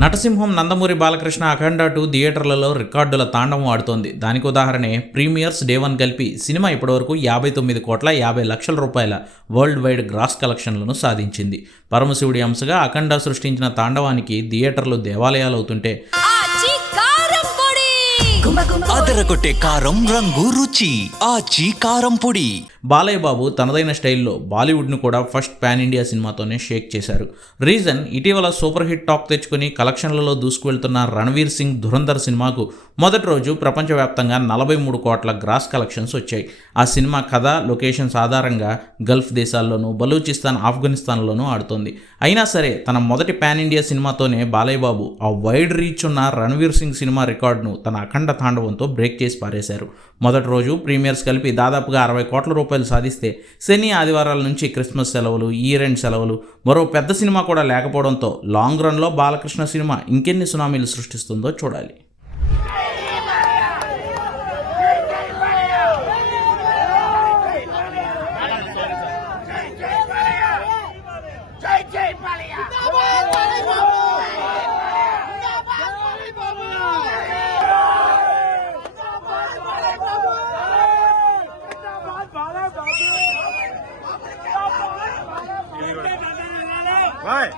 నటసింహం నందమూరి బాలకృష్ణ అఖండ 2 థియేటర్లలో రికార్డుల తాండవం ఆడుతోంది. దానికి ఉదాహరణే ప్రీమియర్స్ డే 1 కలిపి సినిమా ఇప్పటివరకు 59,50,00,000 రూపాయల వరల్డ్ వైడ్ గ్రాస్ కలెక్షన్లను సాధించింది. పరమశివుడి అంశగా అఖండ సృష్టించిన తాండవానికి థియేటర్లు దేవాలయాలవుతుంటే అదరగొట్టే కారం రంగు రుచి ఆచి కారం పొడి. బాలయ్య బాబు తనదైన స్టైల్లో బాలీవుడ్ను కూడా ఫస్ట్ పాన్ ఇండియా సినిమాతోనే షేక్ చేశారు. రీజన్ ఇటీవల సూపర్ హిట్ టాక్ తెచ్చుకుని కలెక్షన్లలో దూసుకువెళ్తున్న రణవీర్ సింగ్ ధురంధర్ సినిమాకు మొదటి రోజు ప్రపంచవ్యాప్తంగా 43 కోట్ల గ్రాస్ కలెక్షన్స్ వచ్చాయి. ఆ సినిమా కథ, లొకేషన్స్ ఆధారంగా గల్ఫ్ దేశాల్లోనూ, బలూచిస్తాన్, ఆఫ్ఘనిస్తాన్లోనూ ఆడుతోంది. అయినా సరే తన మొదటి పాన్ ఇండియా సినిమాతోనే బాలయ్య బాబు ఆ వైడ్ రీచ్ ఉన్న రణవీర్ సింగ్ సినిమా రికార్డును తన అఖండ తాండవంతో బ్రేక్ చేసి పారేశారు. మొదటి రోజు ప్రీమియర్స్ కలిపి దాదాపుగా 60 కోట్ల రూపాయలు సాధిస్తే శని ఆదివారాల నుంచి క్రిస్మస్ సెలవులు, ఇయర్ ఎండ్ సెలవులు, మరో పెద్ద సినిమా కూడా లేకపోవడంతో లాంగ్ రన్లో బాలకృష్ణ సినిమా ఇంకెన్ని సునామీలు సృష్టిస్తుందో చూడాలి. Vai!